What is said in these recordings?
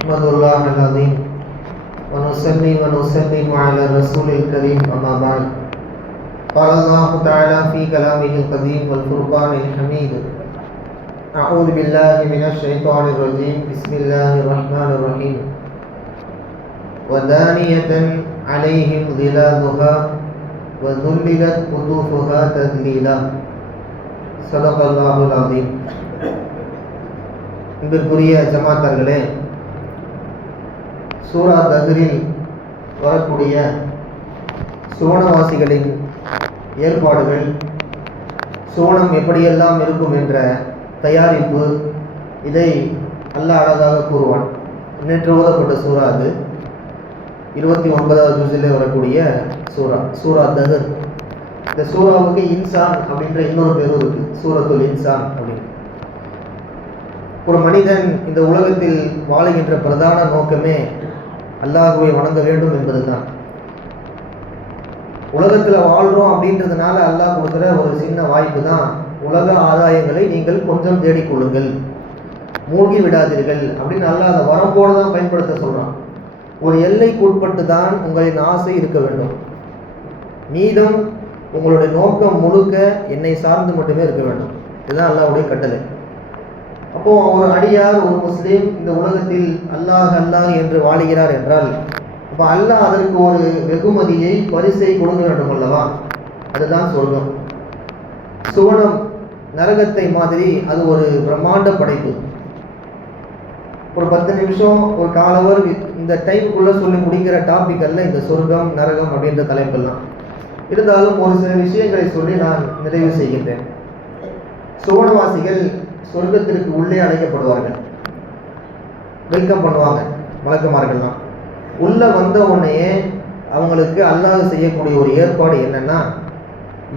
نحمد الله العظيم ونصلي ونسلم على الرسول الكريم أما بعد. قال الله تعالى في كلامه القديم والفرقان الحميد: أعوذ بالله من الشيطان الرجيم. بسم الله الرحمن الرحيم. ودانية عليهم ظلالها وذللت قطوفها تذليلا. صدق الله العظيم. அன்பிற்குரிய ஜமாத்தார்களே, சூரா தஹ்ரில் வரக்கூடிய சுவனவாசிகளின் ஏற்பாடுகள், சுவனம் எப்படியெல்லாம் இருக்கும் என்ற தயாரிப்பு, இதை அல்லாஹ் அழகாக கூறுவான். நேற்று ஓதப்பட்ட சூரா அது 29வது ஜுஸில் வரக்கூடிய சூரா தஹர். இந்த சூராவுக்கு இன்சான் அப்படின்ற இன்னொரு பேரும் இருக்கு, சூரத்துல் இன்சான் அப்படின்னு. ஒரு மனிதன் இந்த உலகத்தில் வாழுகின்ற பிரதான நோக்கமே அல்லாஹ்வை வணங்க வேண்டும் என்பதுதான். உலகத்தில் வாழ்கிறோம் அப்படின்றதுனால அல்லாஹ் கொடுக்குற ஒரு சின்ன வாய்ப்பு தான் உலக ஆதாயங்களை நீங்கள் கொஞ்சம் தேடிக்கொள்ளுங்கள், மூழ்கி விடாதீர்கள் அப்படின்னு அல்லாஹ் அதை வரம்போடு தான் பயன்படுத்த சொல்கிறான். ஒரு எல்லைக்கு உட்பட்டு தான் உங்களின் ஆசை இருக்க வேண்டும். மீதம் உங்களுடைய நோக்கம் முழுக்க என்னை சார்ந்து மட்டுமே இருக்க வேண்டும். இதுதான் அல்லாஹ்வுடைய கட்டளை. அப்போ ஒரு அடியார், ஒரு முஸ்லீம் இந்த உலகத்தில் அல்லாஹ் அல்லாஹ் என்று வாழுகிறார் என்றால், அப்போ அல்லாஹ் அதற்கு ஒரு வெகுமதியை, பரிசை கொடுக்க வேண்டும் அல்லவா? அதுதான் சொர்க்கம். சுவனம் நரகத்தை மாதிரி அது ஒரு பிரம்மாண்ட படைப்பு. ஒரு 10 நிமிஷம் ஒரு காலவர் இந்த டைப்புக்குள்ளே சொல்லி முடிக்கிற டாபிக் அல்ல இந்த சொர்க்கம் நரகம் அப்படின்ற தலைப்பெல்லாம். இருந்தாலும் ஒரு சில விஷயங்களை சொல்லி நான் நிறைவு செய்கின்றேன். சுவனவாசிகள் சொர்க்கத்திற்கு உள்ளே அழைக்கப்படுவார்கள், வெல்கம் பண்ணுவாங்க மலக்குமார்கள்லாம். உள்ளே வந்த உடனே அவங்களுக்கு அல்லாஹ் செய்யக்கூடிய ஒரு ஏற்பாடு என்னன்னா,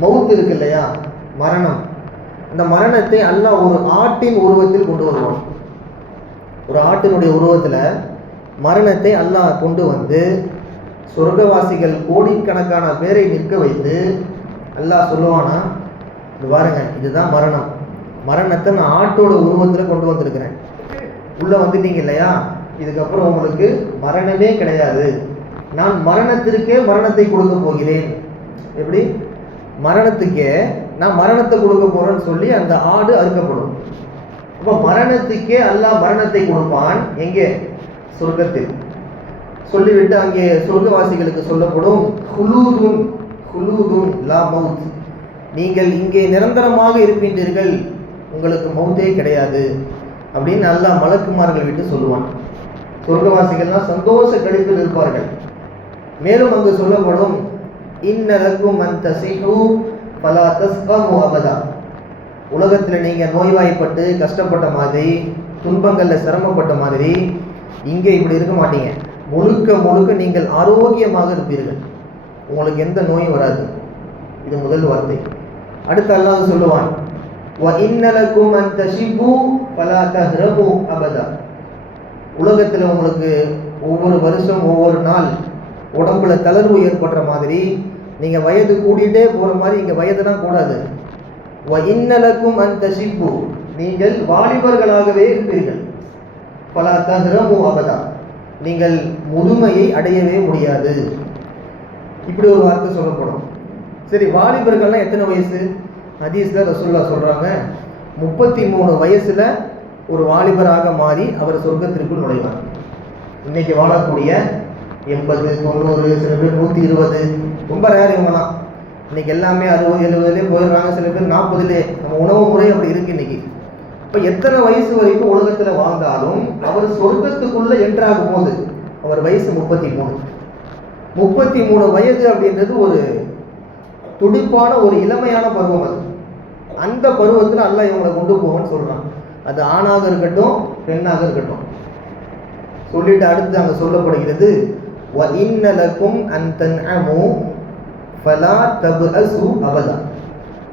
மவுத் இருக்கு இல்லையா, மரணம். இந்த மரணத்தை அல்லாஹ் ஒரு ஆட்டின் உருவத்தில் கொண்டு வருவான். ஒரு ஆட்டினுடைய உருவத்தில் மரணத்தை அல்லாஹ் கொண்டு வந்து சொர்க்கவாசிகள் கோடிக்கணக்கான பேரை நிற்க வைத்து அல்லாஹ் சொல்லுவானா, இது பாருங்க, இதுதான் மரணம். மரணத்தை நான் ஆட்டோட உருவத்தில் கொண்டு வந்திருக்கிறேன். உள்ளே வந்துட்டீங்க இல்லையா, இதுக்கப்புறம் உங்களுக்கு மரணமே கிடையாது. நான் மரணத்திற்கே மரணத்தை கொடுக்க போகிறேன். எப்படி? மரணத்துக்கே நான் மரணத்தை கொடுக்க போகிறேன்னு சொல்லி அந்த ஆடு அறுக்கப்படும். அப்போ மரணத்துக்கே அல்லாஹ் மரணத்தை கொடுப்பான். எங்கே? சொர்க்கத்தில். சொல்லிவிட்டு அங்கே சொர்க்கவாசிகளுக்கு சொல்லப்படும், ஹுலூதுன் ஹுலூதுன் லா மவுத், நீங்கள் இங்கே நிரந்தரமாக இருக்கின்றீர்கள், உங்களுக்கு மௌத்தே கிடையாது அப்படின்னு அல்லாஹ் மலக்குமார்கள் விட்டு சொல்லுவான். சொர்க்கவாசிகள்லாம் சந்தோஷ கழிப்பில் இருப்பார்கள். மேலும் அங்கு சொல்லப்படும், இன்னலக்கும் அன் தஸிஹு ஃபலா தஸ்கமு அபதா, உலகத்தில் நீங்கள் நோய்வாய்ப்பட்டு கஷ்டப்பட்ட மாதிரி, துன்பங்களில் சிரமப்பட்ட மாதிரி இங்கே இப்படி இருக்க மாட்டீங்க. முழுக்க முழுக்க நீங்கள் ஆரோக்கியமாக இருப்பீர்கள், உங்களுக்கு எந்த நோயும் வராது. இது முதல் வார்த்தை. அடுத்து அல்லாஹ் சொல்லுவான், வஇன்னலக்கும் அன் தஷிபு ஃபலா தஹ்ரபு அபதா, உலகத்தில் உங்களுக்கு ஒவ்வொரு வருஷம் ஒவ்வொரு நாள் உடம்புல தளர்வு ஏற்படுற மாதிரி, நீங்கள் வயது கூட்டிகிட்டே போகிற மாதிரி இங்கே வயதுனா கூடாது. வஇன்னலக்கும் அன் தஷிபு, நீங்கள் வாலிபர்களாகவே இருப்பீர்கள். ஃபலா தஹ்ரபு அபதா, நீங்கள் முதுமையை அடையவே முடியாது. இப்படி ஒரு வார்த்தை சொல்லப்படும். சரி, வாலிபர்கள்லாம் எத்தனை வயசு? ஹதீஸில் ரசூலுல்லாஹ் சொல்கிறாங்க, 33 வயசில் ஒரு வாலிபராக மாறி அவர் சொர்க்கத்திற்குள் நுழைவார். இன்னைக்கு வாழக்கூடிய 80, 90, சில பேர் 120, ரொம்ப ரேர் இவங்கலாம். இன்னைக்கு எல்லாமே 60, 70லே போயிடுறாங்க. சில பேர் 40லே. நம்ம உணவு முறை அப்படி இருக்கு இன்னைக்கு. இப்போ எத்தனை வயசு வரைக்கும் உலகத்தில் வாழ்ந்தாலும் அவர் சொர்க்கத்துக்குள்ளே என்ட்ராகும் போது அவர் வயசு 33. 33 வயது அப்படின்றது ஒரு துடிப்பான ஒரு இளமையான பருவம். அது அந்த பருவத்தில் அல்லாஹ் இவங்களை கொண்டு போவான்னு சொல்கிறான். அது ஆணாக இருக்கட்டும், பெண்ணாக இருக்கட்டும். சொல்லிட்டு அடுத்து அங்கே சொல்லப்படுகிறது, வஇன்னலக்கும் அன் தன்அமு ஃபலா தப்அசு அபதா,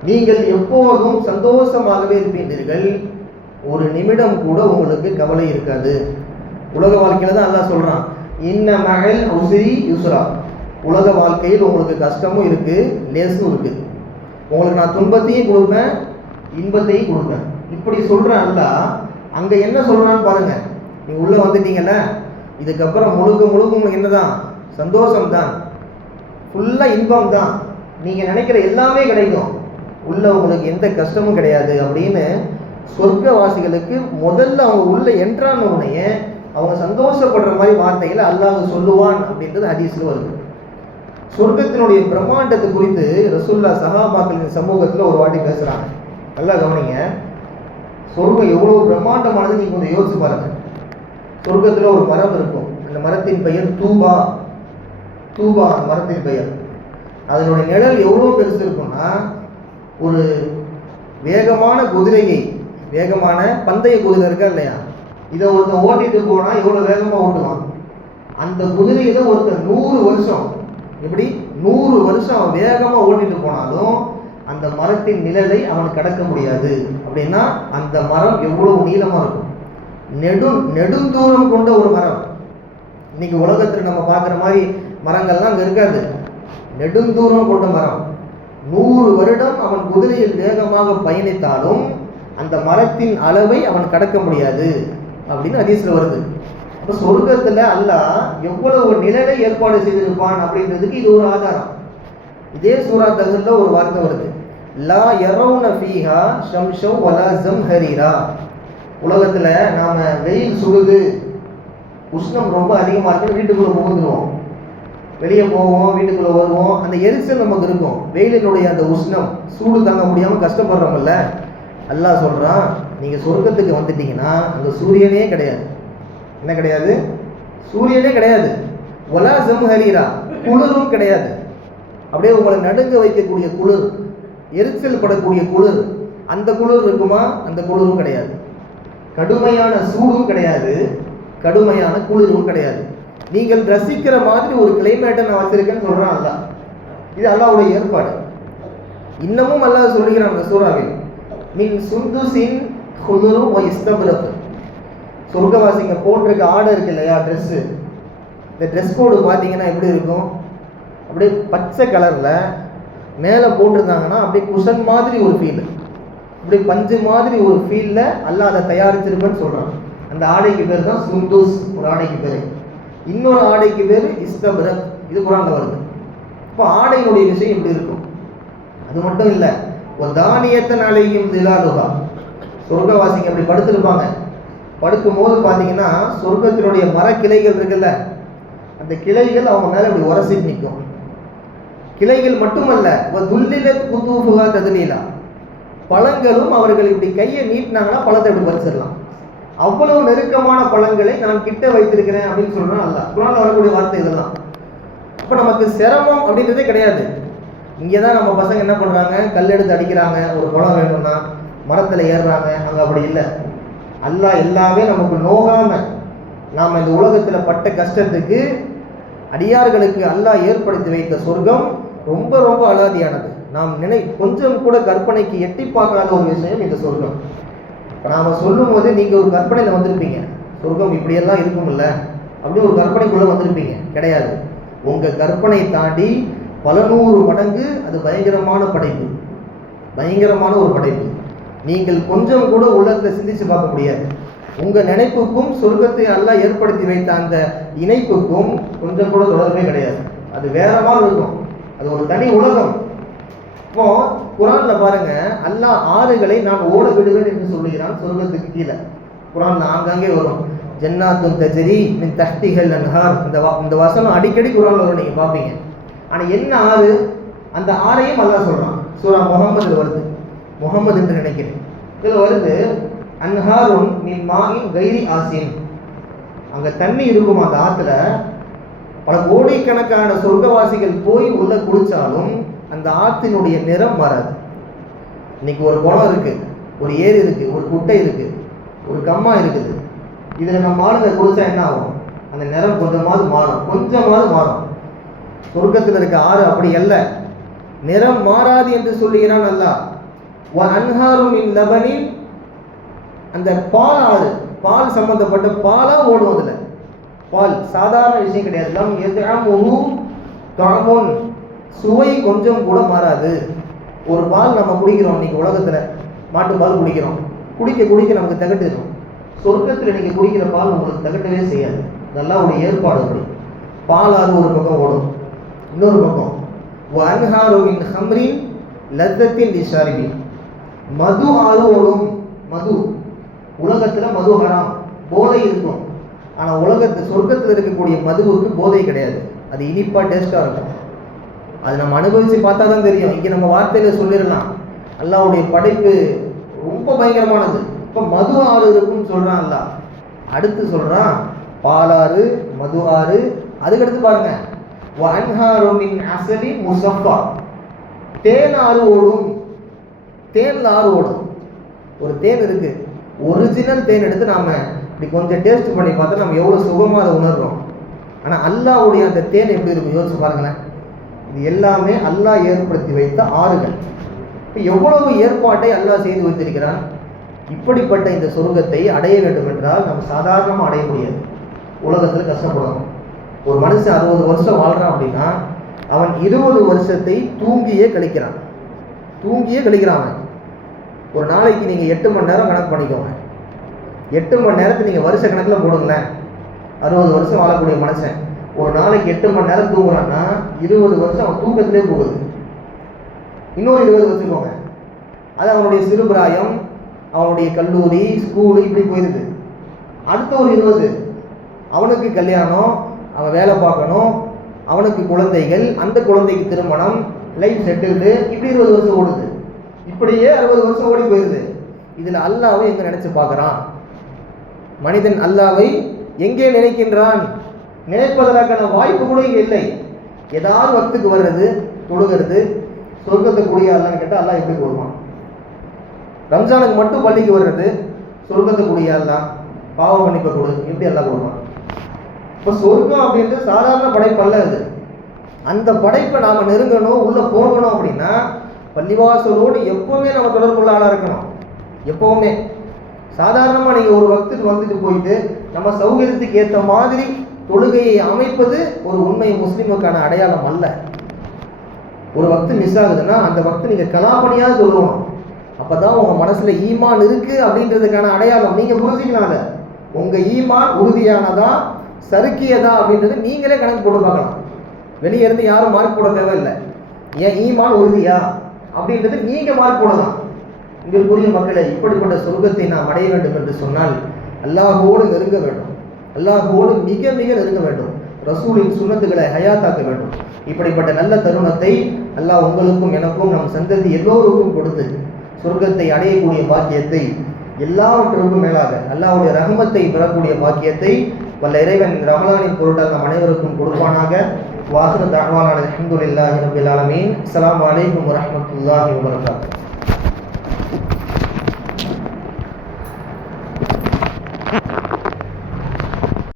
நீங்கள் எப்போதும் சந்தோஷமாகவே இருப்பீர்கள், ஒரு நிமிடம் கூட உங்களுக்கு கவலை இருக்காது. உலக வாழ்க்கையில் தான் அல்லாஹ் சொல்கிறான், இன்ன மஅல் உஸ்ரி யுஸ்ரா, உலக வாழ்க்கையில் உங்களுக்கு கஷ்டமும் இருக்குது, லேசும் இருக்குது. உங்களுக்கு நான் துன்பத்தையும் கொடுப்பேன், இன்பத்தையும் கொடுப்பேன். இப்படி சொல்கிறேன் அல்லாஹ். அங்கே என்ன சொல்கிறான்னு பாருங்க, நீ உள்ளே வந்துட்டீங்கல்ல, இதுக்கப்புறம் முழுக்க முழுக்க உங்களுக்கு என்னதான்? சந்தோஷம்தான், ஃபுல்லாக இன்பம் தான், நீங்கள் நினைக்கிற எல்லாமே கிடைக்கும், உள்ள உங்களுக்கு எந்த கஷ்டமும் கிடையாது அப்படின்னு சொர்க்கவாசிகளுக்கு முதல்ல அவங்க உள்ள என்ட்ரான உடனே அவங்க சந்தோஷப்படுற மாதிரி வார்த்தைகளை அல்லாஹ் சொல்லுவான் அப்படின்றது ஹதீஸ்ல வருது. சொர்க்கத்தினுடைய பிரம்மாண்டத்தை குறித்து ரசூலுல்லாஹ் சஹாபாக்களின் சமூகத்தில் ஒரு வாட்டி பேசுறாங்க. நல்லா கவனிங்க, சொர்க்கம் எவ்வளவு பிரம்மாண்டமானது நீங்க கொஞ்சம் யோசிச்சு பாருங்க. சொர்க்கத்தில் ஒரு மரம் இருக்கும், அந்த மரத்தின் பெயர் தூபா. தூபா அந்த மரத்தின் பெயர். அதனுடைய நிழல் எவ்வளோ பெருசு இருக்கும்னா, ஒரு வேகமான குதிரையை, வேகமான பந்தய குதிரை இருக்கா இல்லையா, இதை ஒருத்தன் ஓட்டிட்டு போனா எவ்வளவு வேகமா ஓட்டுவான். அந்த குதிரையில ஒருத்தர் 100 வருஷம், எப்படி 100 வருஷம் அவன் வேகமா ஓட்டிட்டு போனாலும் அந்த மரத்தின் நிழலை அவன் கடக்க முடியாது. அப்படின்னா அந்த மரம் எவ்வளவு நீளமா இருக்கும், நெடுந்தூரம் கொண்ட ஒரு மரம். இன்னைக்கு உலகத்தில் நம்ம பார்க்குற மாதிரி மரங்கள்லாம் அங்கே இருக்காது. நெடுந்தூரம் கொண்ட மரம். 100 வருடம் அவன் குதிரையில் வேகமாக பயணித்தாலும் அந்த மரத்தின் அளவை அவன் கடக்க முடியாது அப்படின்னு ஹதீஸ்ல வருது. அப்போ சொர்க்கத்தில் அல்லாஹ் எவ்வளவு நிழலை ஏற்பாடு செய்திருப்பான் அப்படின்றதுக்கு இது ஒரு ஆதாரம். இதே சூரா தஹ்ர்ல ஒரு வார்த்தை வருது, லா யரவுன ஃபீஹா ஷம்ஷம் வலா ஜம்ஹரீரா. உலகத்தில் நாம் வெயில் சுடுது, உஷ்ணம் ரொம்ப அதிகமாக இருக்கு, வீட்டுக்குள்ளே புகுந்துருவோம், வெளியே போவோம், வீட்டுக்குள்ளே வருவோம், அந்த எரிச்சல் நமக்கு இருக்கும். வெயிலினுடைய அந்த உஷ்ணம் சூடு தாங்க முடியாமல் கஷ்டப்படுறோம்ல. அல்லாஹ் சொல்கிறான், நீங்கள் சொர்க்கத்துக்கு வந்துட்டீங்கன்னா அங்கே சூரியனே கிடையாது. என்ன கிடையாது? சூரியனே கிடையாது. வலா ஜம்ஹரீரா, குளிரும் கிடையாது. அப்படியே உங்களை நடுங்க வைக்கக்கூடிய குளிர், எரிச்சல் படக்கூடிய குளிர், அந்த குளிர் இருக்குமா? அந்த குளிரும் கிடையாது. கடுமையான சூடும் கிடையாது, கடுமையான குளிரும் கிடையாது. நீங்கள் ரசிக்கிற மாதிரி ஒரு கிளைமேட்டை நான் வச்சிருக்கேன்னு சொல்றான் அல்லாஹ். இது அல்லாஹ்வுடைய ஏற்பாடு. இன்னமும் அல்லாஹ் சொல்லுகிறான் அந்த சூறாவில், மின் சுந்துசின் குதுரு வ இஸ்தப்ரக். சொர்க்கவாசிங்க போட்டிருக்க ஆடை இருக்கு இல்லையா, ட்ரெஸ்ஸு, இந்த ட்ரெஸ் கோடு பார்த்தீங்கன்னா எப்படி இருக்கும்? அப்படியே பச்சை கலரில் மேலே போட்டிருந்தாங்கன்னா அப்படியே குஷன் மாதிரி ஒரு ஃபீல், அப்படியே பஞ்சு மாதிரி ஒரு ஃபீலில் அல்லாஹ் அதை தயாரிச்சிருப்பேன்னு சொல்கிறான். அந்த ஆடைக்கு பேர் தான் சுந்தூஸ், ஒரு ஆடைக்கு பேர். இன்னொரு ஆடைக்கு பேர் இஸ்தப்ரக், இது குர்ஆன்ல வருது. இப்போ ஆடையினுடைய விஷயம் இப்படி இருக்கும். அது மட்டும் இல்லை, ஒரு தானியத்தினாலேயும் திலாலுகா, சொர்க்கவாசிங்க அப்படி படுத்திருப்பாங்க. படுக்கும் போது பார்த்தீங்கன்னா சொர்க்கத்தினுடைய மரக்கிளைகள் இருக்குல்ல, அந்த கிளைகள் அவங்க மேலே அப்படி உரசிட்டு நிற்கும். கிளைகள் மட்டுமல்ல, துல்லிலத் குதூஃபுஹா தத்லீலா, பழங்களும் அவர்கள் இப்படி கையை நீட்டினாங்கன்னா பழத்தை இப்படி பறிச்சிடலாம். அவ்வளவு நெருக்கமான பழங்களை நான் கிட்ட வைத்திருக்கிறேன் அப்படின்னு சொல்றான் அல்லாஹ். குர்ஆன்ல வரக்கூடிய வார்த்தை இதெல்லாம். அப்போ நமக்கு சிரமம் அப்படின்றதே கிடையாது. இங்கே தான் நம்ம பசங்க என்ன பண்ணுறாங்க, கல் எடுத்து அடிக்கிறாங்க, ஒரு பழம் வேணும்னா மரத்தில் ஏறுறாங்க. அங்கே அப்படி இல்லை. அல்லாஹ் எல்லாமே நமக்கு நோகாம, நாம் இந்த உலகத்தில் பட்ட கஷ்டத்துக்கு அடியார்களுக்கு அல்லாஹ் ஏற்படுத்தி வைத்த சொர்க்கம் ரொம்ப ரொம்ப அலாதியானது. நாம் கொஞ்சம் கூட கற்பனைக்கு எட்டி பார்க்காத ஒரு விஷயம் இந்த சொர்க்கம். இப்போ நாம் சொல்லும் போது நீங்கள் ஒரு கற்பனையில் வந்திருப்பீங்க, சொர்க்கம் இப்படியெல்லாம் இருக்கும்ல அப்படி ஒரு கற்பனைக்குள்ளே வந்திருப்பீங்க. கிடையாது. உங்கள் கற்பனை தாண்டி பல 100 மடங்கு அது பயங்கரமான படைப்பு, பயங்கரமான ஒரு படைப்பு. நீங்கள் கொஞ்சம் கூட உள்ளத்தில் சிந்திச்சு பார்க்க முடியாது. உங்கள் நினைப்புக்கும் சொர்க்கத்தை அல்லாஹ் ஏற்படுத்தி வைத்த அந்த இணைப்புக்கும் கொஞ்சம் கூட தொடர்பே கிடையாது. அது வேற மாதிரி இருக்கும், அது ஒரு தனி உலகம். இப்போ குர்ஆன்ல பாருங்க, அல்லாஹ் ஆறுகளை நான் ஓட விடுவேன் என்று சொல்லுகிறான் சொர்க்கத்துக்கு கீழே. குர்ஆன்ல ஆங்காங்கே வரும், ஜன்னாத்துன் தஜ்ரி மின் தஹ்திஹல் அன்ஹார். இந்த வசனம் அடிக்கடி குர்ஆன்ல வரும், நீங்க பார்ப்பீங்க. ஆனால் என்ன ஆறு? அந்த ஆறையும் அல்லாஹ் சொல்றான். சூரா முஹம்மது வருது, முகமது என்று நினைக்கிறேன். இதில் வருது, அன்ஹாருன் மின் மாஇன் கைரி ஆசின். அங்கே தண்ணி இருக்கும் அந்த ஆற்றுல, பல கோடிக்கணக்கான சொர்க்கவாசிகள் போய் உள்ள குடித்தாலும் அந்த ஆற்றினுடைய நிறம் மாறாது. இன்னைக்கு ஒரு குளம் இருக்கு, ஒரு ஏரி இருக்கு, ஒரு குட்டை இருக்கு, ஒரு கம்மா இருக்குது. இதில் நம்ம ஆளுங்க குடிச்சா என்ன ஆகும்? அந்த நிறம் கொஞ்சமாவது மாறும், கொஞ்சமாவது மாறும். சொர்க்கத்தில் இருக்க ஆறு அப்படி அல்ல, நிறம் மாறாது என்று சொல்லுகிறான் அல்லாஹ். அன்ஹாரும் மின் லபனின், அந்த பால் ஆறு, பால் சம்பந்தப்பட்ட பாலா ஓடும். அதில் பால் சாதாரண விஷயம் கிடையாது. லம் யத்அமுஹு தஅமுன், சுவை கொஞ்சம் கூட மாறாது. ஒரு பால் நம்ம குடிக்கிறோம், இன்னைக்கு உலகத்தில் மாட்டு பால் குடிக்கிறோம், குடிக்க குடிக்க நமக்கு திகட்டிடும், சொர்க்கத்தில் நீங்கள் குடிக்கிற பால் உங்களுக்கு தகட்டவே செய்யாது. அதெல்லாம் ஒரு ஏற்பாடு. அப்படி பால் ஆறு ஒரு பக்கம் ஓடும், இன்னொரு பக்கம் வன்ஹாரோவின் ஹம்ரின் லத்தத்தின் லிஷாரிபி, மது ஆறு ஓடும். மது, உலகத்தில் மது ஹராம், போதை இருக்கும். ஆனால் சொர்க்கத்தில் இருக்கக்கூடிய மதுவுக்கு போதை கிடையாது. அது இனிப்பாக டேஸ்ட்டாக இருக்கும். அது நம்ம அனுபவித்து பார்த்தா தான் தெரியும். இங்கே நம்ம வார்த்தையில் சொல்லிடலாம், அல்லாஹ்வுடைய படைப்பு ரொம்ப பயங்கரமானது. இப்போ மது ஆறு இருக்குன்னு சொல்கிறான் அல்லாஹ். அடுத்து சொல்கிறான் பாலாறு, மது ஆறு. அதுக்கடுத்து பாருங்க, வன்ஹாரோமின் அசலி முசஃபா, தேன் ஆறு ஓடும். தேன்ல ஆறு ஓடும். ஒரு தேன் இருக்கு, ஒரிஜினல் தேன் எடுத்து நாம இப்படி கொஞ்சம் டேஸ்ட் பண்ணி பார்த்தா நம்ம எவ்வளோ சுகமாக அதை உணர்றோம். ஆனால் அல்லாஹ்வுடைய அந்த தேன் எப்படி இருக்கும் யோசிச்சு பாருங்களேன். இது எல்லாமே அல்லாஹ் ஏற்படுத்தி வைத்த ஆறுகள். இப்போ எவ்வளவு ஏற்பாட்டை அல்லாஹ் செய்து வைத்திருக்கிறான். இப்படிப்பட்ட இந்த சொர்க்கத்தை அடைய வேண்டும் என்றால் நம்ம சாதாரணமாக அடைய முடியாது. உலகத்தில் கஷ்டப்படணும். ஒரு மனுஷன் 60 வருஷம் வாழ்கிறான் அப்படின்னா அவன் 20 வருஷத்தை தூங்கியே கழிக்கிறான். ஒரு நாளைக்கு நீங்கள் 8 மணி நேரம் கணக்கு பண்ணிக்கோங்க. 8 மணி நேரத்தை நீங்கள் வருஷ கணக்கில் போடுங்களேன். 60 வருஷம் வாழக்கூடிய மனுஷன் ஒரு நாளைக்கு 8 மணி நேரம் தூங்குறான்னா 20 வருஷம் அவன் தூக்கத்திலே போகுது. இன்னொரு 20 வச்சுக்கோங்க, அது அவனுடைய சிறுபிராயம், அவனுடைய கல்லூரி, ஸ்கூலு, இப்படி போயிடுது. அடுத்த ஒரு 20 அவனுக்கு கல்யாணம், அவன் வேலை பார்க்கணும், அவனுக்கு குழந்தைகள், அந்த குழந்தைக்கு திருமணம், லைஃப் செட்டில்டு, இப்படி 20 வருஷம் ஓடுது. இப்படியே 60 வருஷம் ஓடி போயிடுது. இதில் அல்லாவை எங்கே நினைச்சு பார்க்குறான் மனிதன்? அல்லாவை எங்கே நினைக்கின்றான்? நினைப்பதற்கான வாய்ப்பு கூட இங்கே இல்லை. ஏதாவது வக்துக்கு வர்றது, தொழுகிறது, சொர்க்கத்தை கூடிய அல்லான்னு கேட்டால் அல்லா எப்படி கொடுப்பான்? ரம்ஜானுக்கு மட்டும் பள்ளிக்கு வர்றது, சொர்க்கத்தை கூடிய அல்லா, பாவ மன்னிப்பை கொடு, எப்படி எல்லாம் கொடுப்பான்? இப்போ சொர்க்கம் அப்படின்றது சாதாரண படைப்பு அல்ல. அது அந்த படைப்பை நாம் நெருங்கணும், உள்ளே போகணும் அப்படின்னா பள்ளிவாசலோடு எப்போவுமே நம்ம தொடர்புள்ள ஆளாக இருக்கணும். எப்போவுமே சாதாரணமாக நீங்கள் ஒரு வக்துக்கு வந்துட்டு போயிட்டு நம்ம சௌகரியத்துக்கு ஏற்ற மாதிரி தொழுகையை அமைப்பது ஒரு உண்மை முஸ்லீமுக்கான அடையாளம் அல்ல. ஒரு வக்து மிஸ் ஆகுதுன்னா அந்த வக்து நீங்கள் கலாபணியாக சொல்லணும். அப்போ தான் உங்கள் மனசில் ஈமான் இருக்குது அப்படின்றதுக்கான அடையாளம். நீங்கள் புரிஞ்சிக்கலாம். அதை உங்கள் ஈமான் உறுதியானதா சறுக்கியதா அப்படின்றது நீங்களே கணக்கு போட்டு பார்க்கலாம். வெளியே இருந்து யாரும் மார்க் போட தேவையில்லை. ஏன் ஈமான் உறுதியா அப்படின்றது நீங்கள் மார்க் போடலாம். உங்களுக்குரிய மக்களை, இப்படிப்பட்ட சொர்க்கத்தை நாம் அடைய வேண்டும் என்று சொன்னால் அல்லாஹ்வோடு நெருங்க வேண்டும். அல்லாஹ்வோடு மிக மிக நெருங்க வேண்டும். ரசூலின் சுன்னத்துகளை ஹயாத்தாக்க வேண்டும். இப்படிப்பட்ட நல்ல தருணத்தை அல்லாஹ் உங்களுக்கும் எனக்கும் நம் சந்ததி எல்லோருக்கும் கொடுத்து சொர்க்கத்தை அடையக்கூடிய பாக்கியத்தை, எல்லாவற்றுக்கும் மேலாக அல்லாஹ்வுடைய ரஹ்மத்தை பெறக்கூடிய பாக்கியத்தை வல்ல இறைவன் ரமலானின் பொருட்டாக நம் அனைவருக்கும் கொடுப்பானாக. வாஹிரு தஅவானா அல்ஹம்துலில்லாஹி ரப்பில் ஆலமீன். அஸ்ஸலாமு அலைக்கும் வரஹ்மத்துல்லாஹி வபரகாத்துஹு.